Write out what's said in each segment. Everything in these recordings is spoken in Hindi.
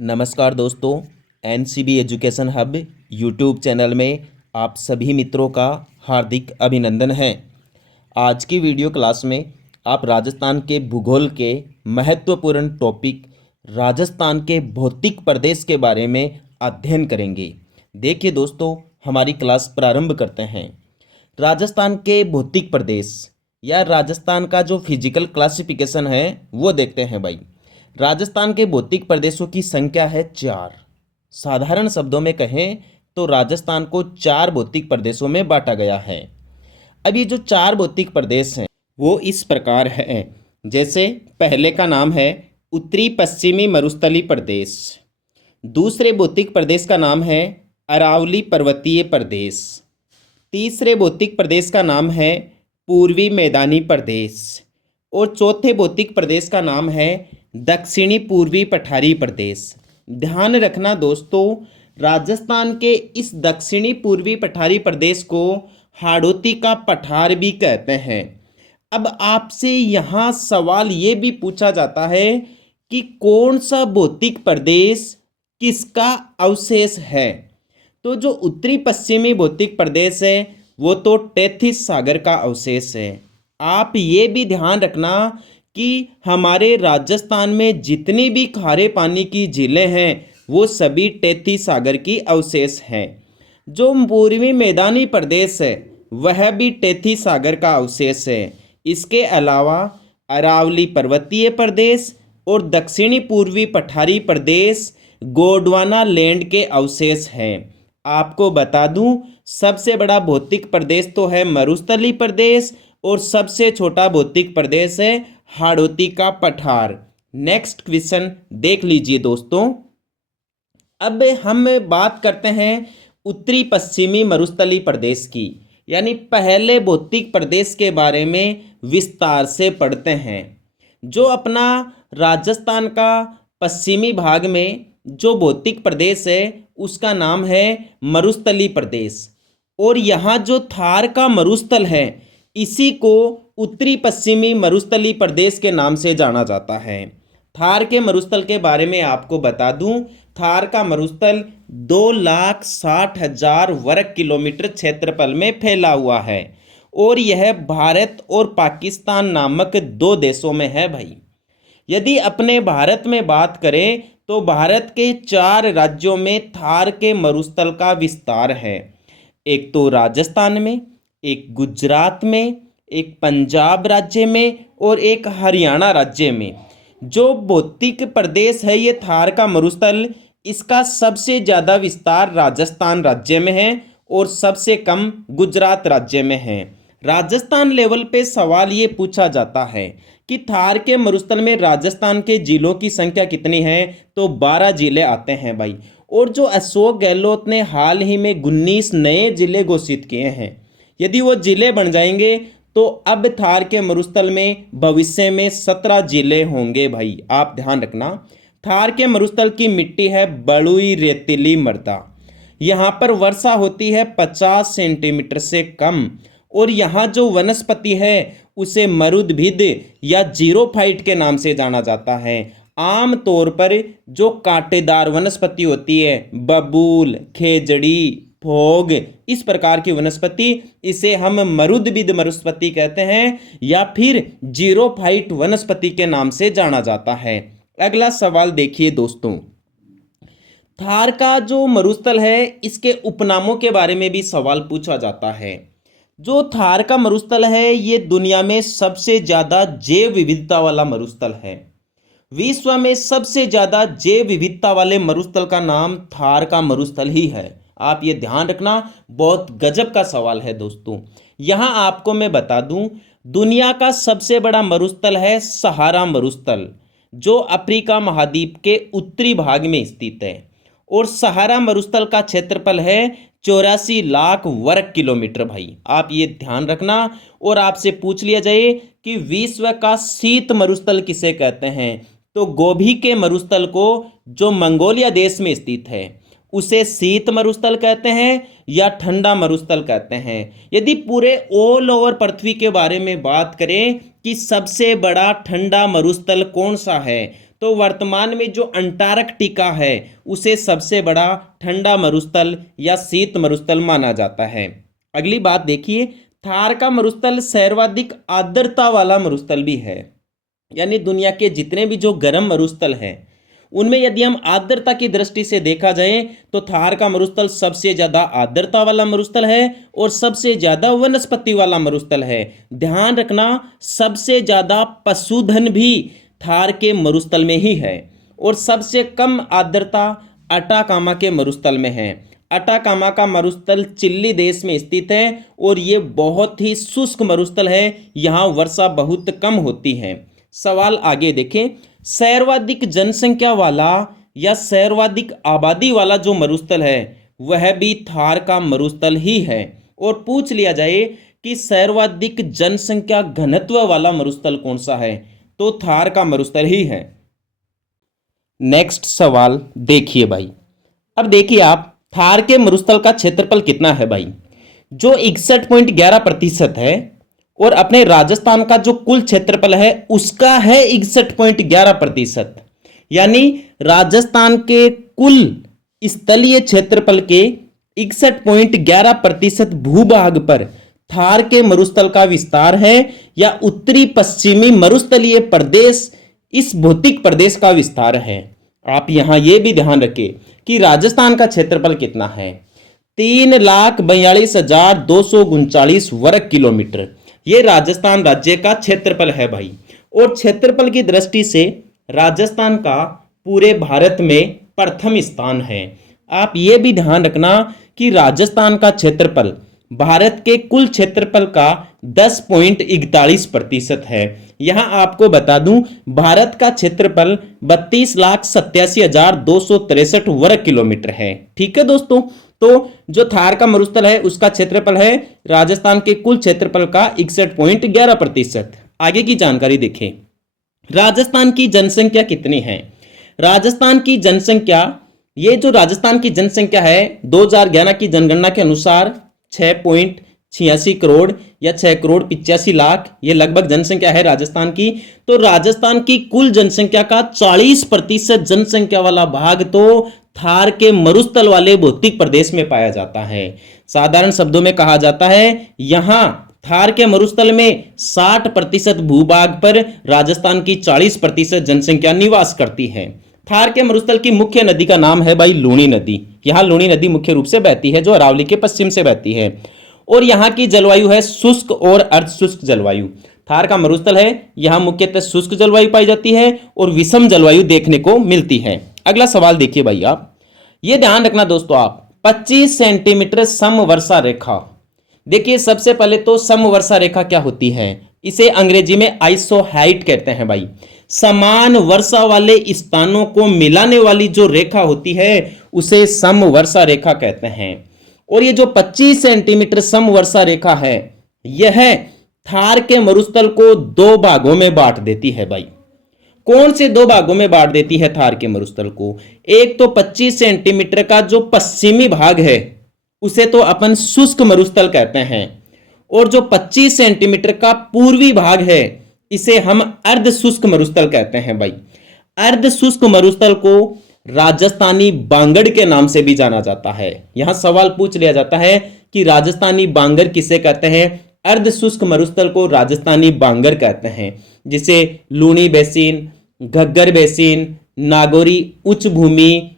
नमस्कार दोस्तों, NCB education hub YouTube channel में आप सभी मित्रों का हार्दिक अभिनंदन है। आज की वीडियो क्लास में आप राजस्थान के भूगोल के महत्वपूर्ण टॉपिक राजस्थान के भौतिक प्रदेश के बारे में अध्ययन करेंगे। देखिए दोस्तों, हमारी क्लास प्रारंभ करते हैं। राजस्थान के भौतिक प्रदेश या राजस्थान का जो फिजिकल क्लासिफिकेशन है वो देखते हैं भाई। राजस्थान के भौतिक प्रदेशों की संख्या है 4। साधारण शब्दों में कहें तो राजस्थान को 4 भौतिक प्रदेशों में बांटा गया है। अब ये जो 4 भौतिक प्रदेश हैं वो इस प्रकार है। जैसे पहले का नाम है उत्तरी पश्चिमी मरुस्थलीय प्रदेश, दूसरे भौतिक प्रदेश का नाम है अरावली पर्वतीय प्रदेश, तीसरे भौतिक प्रदेश का नाम है पूर्वी मैदानी प्रदेश और चौथे भौतिक प्रदेश का नाम है दक्षिणी पूर्वी पठारी प्रदेश। ध्यान रखना दोस्तों, राजस्थान के इस दक्षिणी पूर्वी पठारी प्रदेश को हाड़ौती का पठार भी कहते हैं। अब आपसे यहाँ सवाल ये भी पूछा जाता है कि कौन सा भौतिक प्रदेश किसका अवशेष है। तो जो उत्तरी पश्चिमी भौतिक प्रदेश है वो तो टेथिस सागर का अवशेष है। आप ये भी ध्यान रखना कि हमारे राजस्थान में जितनी भी खारे पानी की झीलें हैं वो सभी टेथिस सागर की अवशेष हैं। जो पूर्वी मैदानी प्रदेश है वह भी टेथिस सागर का अवशेष है। इसके अलावा अरावली पर्वतीय प्रदेश और दक्षिणी पूर्वी पठारी प्रदेश गोंडवाना लैंड के अवशेष हैं। आपको बता दूं, सबसे बड़ा भौतिक प्रदेश तो है मरुस्थलीय प्रदेश और सबसे छोटा भौतिक प्रदेश है हाड़ौती का पठार। नेक्स्ट क्वेश्चन देख लीजिए दोस्तों। अब हम बात करते हैं उत्तरी पश्चिमी मरुस्थलीय प्रदेश की, यानी पहले भौतिक प्रदेश के बारे में विस्तार से पढ़ते हैं। जो अपना राजस्थान का पश्चिमी भाग में जो भौतिक प्रदेश है उसका नाम है मरुस्थलीय प्रदेश, और यहाँ जो थार का मरुस्थल है इसी को उत्तरी पश्चिमी मरुस्थलीय प्रदेश के नाम से जाना जाता है। थार के मरुस्थल के बारे में आपको बता दूं, थार का मरुस्थल 2,60,000 वर्ग किलोमीटर क्षेत्रफल में फैला हुआ है और यह भारत और पाकिस्तान नामक 2 देशों में है भाई। यदि अपने भारत में बात करें तो भारत के 4 राज्यों में थार के मरुस्थल का विस्तार है। एक तो राजस्थान में, एक गुजरात में, एक पंजाब राज्य में और एक हरियाणा राज्य में। जो भौतिक प्रदेश है ये थार का मरुस्थल, इसका सबसे ज़्यादा विस्तार राजस्थान राज्य में है और सबसे कम गुजरात राज्य में है। राजस्थान लेवल पे सवाल ये पूछा जाता है कि थार के मरुस्थल में राजस्थान के जिलों की संख्या कितनी है, तो 12 जिले आते हैं भाई। और जो अशोक गहलोत ने हाल ही में 19 नए जिले घोषित किए हैं, यदि वो जिले बन जाएंगे तो अब थार के मरुस्थल में भविष्य में 17 जिले होंगे भाई। आप ध्यान रखना, थार के मरुस्थल की मिट्टी है बलुई रेतीली मृदा। यहाँ पर वर्षा होती है 50 सेंटीमीटर से कम, और यहाँ जो वनस्पति है उसे मरुद्भिद या जीरोफाइट के नाम से जाना जाता है। आम तौर पर जो कांटेदार वनस्पति होती है, बबूल, खेजड़ी, फोग, इस प्रकार की वनस्पति, इसे हम मरुद्भिद वनस्पति कहते हैं या फिर जीरोफाइट वनस्पति के नाम से जाना जाता है। अगला सवाल देखिए दोस्तों, थार का जो मरुस्थल है इसके उपनामों के बारे में भी सवाल पूछा जाता है। जो थार का मरुस्थल है ये दुनिया में सबसे ज़्यादा जैव विविधता वाला मरुस्थल है। विश्व में सबसे ज़्यादा जैव विविधता वाले मरुस्थल का नाम थार का मरुस्थल ही है। आप ये ध्यान रखना, बहुत गजब का सवाल है दोस्तों। यहाँ आपको मैं बता दूं, दुनिया का सबसे बड़ा मरुस्थल है सहारा मरुस्थल, जो अफ्रीका महाद्वीप के उत्तरी भाग में स्थित है, और सहारा मरुस्थल का क्षेत्रफल है 84 लाख वर्ग किलोमीटर भाई। आप ये ध्यान रखना। और आपसे पूछ लिया जाए कि विश्व का शीत मरुस्थल किसे कहते हैं, तो गोभी के मरुस्थल को जो मंगोलिया देश में स्थित है उसे शीत मरुस्थल कहते हैं या ठंडा मरुस्थल कहते हैं। यदि पूरे ऑल ओवर पृथ्वी के बारे में बात करें कि सबसे बड़ा ठंडा मरुस्थल कौन सा है, तो वर्तमान में जो अंटार्कटिका है उसे सबसे बड़ा ठंडा मरुस्थल या शीत मरुस्थल माना जाता है। अगली बात देखिए, थार का मरुस्थल सर्वाधिक आर्द्रता वाला मरुस्थल भी है। यानी दुनिया के जितने भी जो गर्म मरुस्थल हैं उनमें यदि हम आर्द्रता की दृष्टि से देखा जाए तो थार का मरुस्थल सबसे ज्यादा आर्द्रता वाला मरुस्थल है और सबसे ज्यादा वनस्पति वाला मरुस्थल है। ध्यान रखना, सबसे ज्यादा पशुधन भी थार के मरुस्थल में ही है और सबसे कम आर्द्रता अटाकामा के मरुस्थल में है। अटाकामा का मरुस्थल चिली देश में स्थित है और ये बहुत ही शुष्क मरुस्थल है, यहाँ वर्षा बहुत कम होती है। सवाल आगे देखें, सर्वाधिक जनसंख्या वाला या सर्वाधिक आबादी वाला जो मरुस्थल है वह भी थार का मरुस्थल ही है। और पूछ लिया जाए कि सर्वाधिक जनसंख्या घनत्व वाला मरुस्थल कौन सा है, तो थार का मरुस्थल ही है। नेक्स्ट सवाल देखिए भाई, अब देखिए आप, थार के मरुस्थल का क्षेत्रफल कितना है भाई, जो 61.11% है और अपने राजस्थान का जो कुल क्षेत्रफल है उसका है 61.11%। यानी राजस्थान के कुल स्थलीय क्षेत्रफल के 61.11% भूभाग पर थार के मरुस्थल का विस्तार है या उत्तरी पश्चिमी मरुस्थलीय प्रदेश इस भौतिक प्रदेश का विस्तार है। आप यहां यह भी ध्यान रखें कि राजस्थान का क्षेत्रफल कितना है, 3,42,239 वर्ग किलोमीटर। ये राजस्थान राज्य का क्षेत्रफल है भाई। और क्षेत्रफल की दृष्टि से राजस्थान का पूरे भारत में प्रथम स्थान है। आप ये भी ध्यान रखना कि राजस्थान का क्षेत्रफल भारत के कुल क्षेत्रफल का 10.41% है। यहां आपको बता दूं, भारत का क्षेत्रफल 32,87,263 वर्ग किलोमीटर है। ठीक है दोस्तों, तो जो थार का मरुस्थल है उसका क्षेत्रफल है राजस्थान के कुल क्षेत्रफल का 61.11%। आगे की जानकारी देखें, राजस्थान की जनसंख्या कितनी है। राजस्थान की जनसंख्या, ये जो राजस्थान की जनसंख्या है 2011 की जनगणना के अनुसार 6.86 करोड़ या 6,85,00,000 ये लगभग जनसंख्या है राजस्थान की। तो राजस्थान की कुल जनसंख्या का 40% जनसंख्या वाला भाग तो थार के मरुस्थल वाले भौतिक प्रदेश में पाया जाता है। साधारण शब्दों में कहा जाता है यहां थार के मरुस्थल में 60% भूभाग पर राजस्थान की 40% जनसंख्या निवास करती है। थार के मरुस्थल की मुख्य नदी का नाम है भाई लूणी नदी। यहां लूणी नदी मुख्य रूप से बहती है जो अरावली के पश्चिम से बहती है और यहां की जलवायु है शुष्क और अर्धशुष्क जलवायु। थार का मरुस्थल है, यहां मुख्यतः शुष्क जलवायु पाई जाती है और विषम जलवायु देखने को मिलती है। अगला सवाल देखिए भाई, आप ये ध्यान रखना दोस्तों, आप 25 सेंटीमीटर समवर्षा रेखा। देखिए सबसे पहले तो समवर्षा रेखा क्या होती है, इसे अंग्रेजी में आइसोहाइट कहते हैं भाई। समान वर्षा वाले स्थानों को मिलाने वाली जो रेखा होती है उसे समवर्षा रेखा कहते हैं। और ये जो 25 सेंटीमीटर समवर्षा रेखा है यह थार के मरुस्थल को दो भागों में बांट देती है भाई। कौन से दो भागों में बांट देती है थार के मरुस्थल को, एक तो 25 सेंटीमीटर का जो पश्चिमी भाग है उसे तो अपन शुष्क मरुस्थल कहते हैं और जो 25 सेंटीमीटर का पूर्वी भाग है इसे हम अर्ध शुष्क मरुस्थल कहते हैं भाई। अर्ध शुष्क मरुस्थल को राजस्थानी बांगड़ के नाम से भी जाना जाता है। यहां सवाल पूछ लिया जाता है कि राजस्थानी बांगड़ किसे कहते हैं, अर्ध शुष्क मरुस्थल को राजस्थानी बांगड़ कहते हैं, जिसे लूणी बेसिन, घग्गर बेसिन, नागौरी उच्च भूमि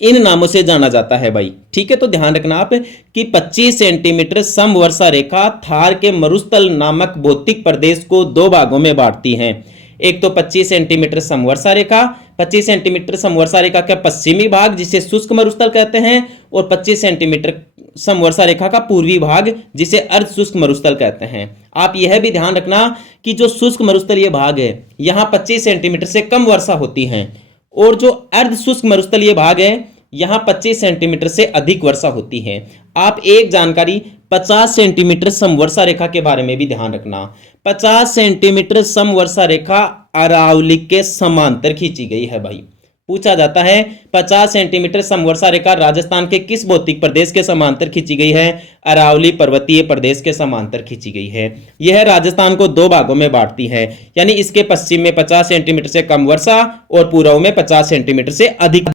इन नामों से जाना जाता है भाई। ठीक है, तो ध्यान रखना आप कि 25 सेंटीमीटर समवर्षा रेखा थार के मरुस्थल नामक भौतिक प्रदेश को दो भागों में बांटती है। एक तो 25 सेंटीमीटर समवर्षा रेखा, 25 सेंटीमीटर समवर्षा रेखा का पश्चिमी भाग जिसे शुष्क मरुस्थल कहते हैं और 25 सेंटीमीटर समवर्षा रेखा का पूर्वी भाग जिसे अर्ध शुष्क मरुस्थल कहते हैं। आप यह भी ध्यान रखना कि जो शुष्क मरुस्थलीय भाग है यहां 25 सेंटीमीटर से कम वर्षा होती है और जो अर्ध शुष्क मरुस्थलीय भाग है यहां 25 सेंटीमीटर से अधिक वर्षा होती है। आप एक जानकारी 50 सेंटीमीटर समवर्षा रेखा के बारे में भी ध्यान रखना। 50 सेंटीमीटर समवर्षा रेखा अरावली के समांतर खींची गई है भाई। पूछा जाता है 50 सेंटीमीटर समवर्षा रेखा राजस्थान के किस भौतिक प्रदेश के समांतर खींची गई है? अरावली पर्वतीय प्रदेश के समांतर खींची गई है। यह राजस्थान को दो भागों में बांटती है, यानी इसके पश्चिम में 50 सेंटीमीटर से कम वर्षा और पूर्व में 50 सेंटीमीटर से अधिक